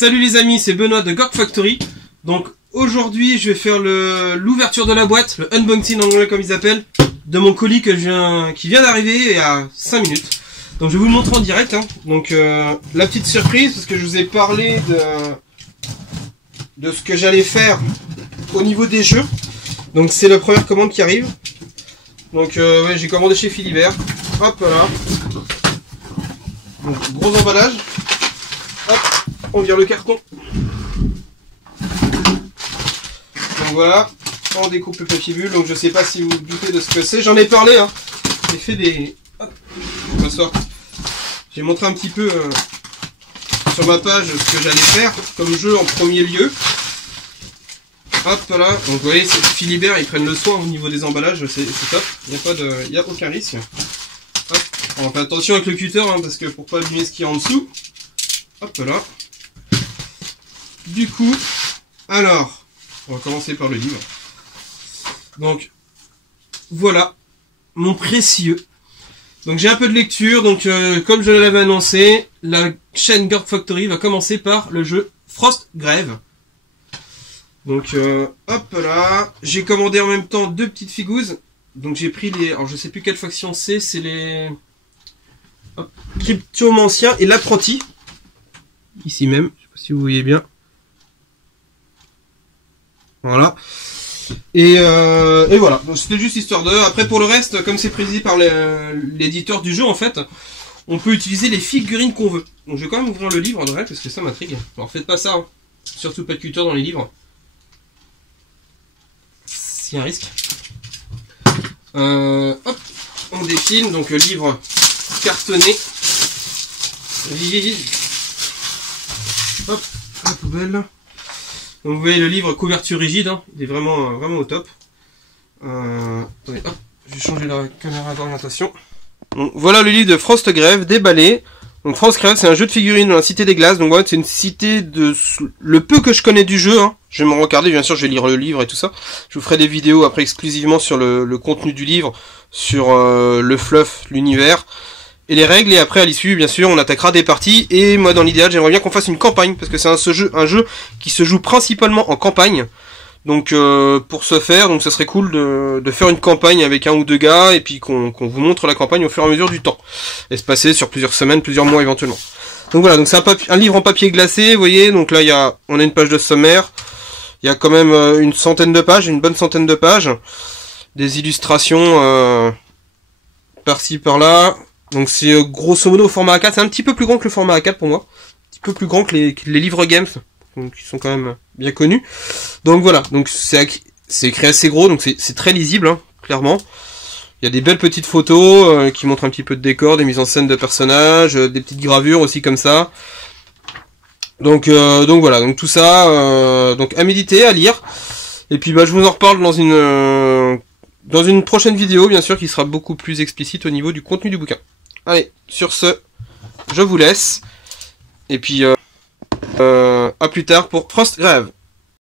Salut les amis, c'est Benoît de Gork Factory. Donc aujourd'hui je vais faire l'ouverture de la boîte, le unboxing en anglais comme ils appellent, de mon colis qui vient d'arriver il y a 5 minutes. Donc je vais vous le montrer en direct. Donc la petite surprise, parce que je vous ai parlé de ce que j'allais faire au niveau des jeux. Donc c'est la première commande qui arrive. Donc ouais, j'ai commandé chez Philibert. Hop là. Donc, gros emballage. Hop, on vire le carton. Donc voilà, on découpe le papier bulle. Donc je sais pas si vous vous doutez de ce que c'est. J'en ai parlé. J'ai fait des. Hop, je m'assois. J'ai montré un petit peu sur ma page ce que j'allais faire comme jeu en premier lieu. Hop là, donc vous voyez, c'est Philibert, ils prennent le soin au niveau des emballages, c'est top, il n'y a aucun risque. Hop, on fait attention avec le cutter, parce que pour pas abîmer ce qu'il y a en dessous. Hop là. Du coup, alors, on va commencer par le livre. Donc, voilà, mon précieux. Donc j'ai un peu de lecture, donc comme je l'avais annoncé, la chaîne Gork Factory va commencer par le jeu Frostgrave. Donc hop là, j'ai commandé en même temps 2 petites figouzes. Donc j'ai pris les, alors je sais plus quelle faction c'est les Cryptomanciens et l'apprenti. Ici même, je sais pas si vous voyez bien. Voilà. Et voilà, donc c'était juste histoire de. Après pour le reste, comme c'est précisé par l'éditeur du jeu en fait, on peut utiliser les figurines qu'on veut. Donc je vais quand même ouvrir le livre en vrai parce que ça m'intrigue. Alors faites pas ça, surtout pas de cutter dans les livres. Il y a un risque. Hop, on défile, donc le livre cartonné. Hop, la poubelle. Donc vous voyez le livre couverture rigide, il est vraiment au top. Attendez, hop, je vais changer la caméra d'orientation. Donc voilà le livre de Frostgrave déballé. Donc Frostgrave, c'est un jeu de figurines dans la Cité des Glaces. Donc voilà, c'est une cité de le peu que je connais du jeu. Je vais me regarder, bien sûr, je vais lire le livre et tout ça. Je vous ferai des vidéos après exclusivement sur le contenu du livre, sur le fluff, l'univers et les règles. Et après, à l'issue, bien sûr, on attaquera des parties. Et moi, dans l'idéal, j'aimerais bien qu'on fasse une campagne parce que c'est un jeu qui se joue principalement en campagne. Donc pour ce faire, donc ça serait cool de faire une campagne avec 1 ou 2 gars et puis qu'on vous montre la campagne au fur et à mesure du temps et se passer sur plusieurs semaines, plusieurs mois éventuellement. Donc voilà, donc c'est un livre en papier glacé, vous voyez. Donc là on a une page de sommaire, il y a quand même une centaine de pages, une bonne centaine de pages, des illustrations par-ci par-là. Donc c'est grosso modo au format A4, c'est un petit peu plus grand que le format A4 pour moi, un petit peu plus grand que les livres games. Donc ils sont quand même bien connus. Donc voilà, donc c'est écrit assez gros, donc c'est très lisible, clairement. Il y a des belles petites photos qui montrent un petit peu de décor, des mises en scène de personnages, des petites gravures aussi comme ça. Donc voilà, donc tout ça, donc à méditer, à lire. Et puis je vous en reparle dans une prochaine vidéo, bien sûr, qui sera beaucoup plus explicite au niveau du contenu du bouquin. Allez, sur ce, je vous laisse. Et puis à plus tard pour Frostgrave.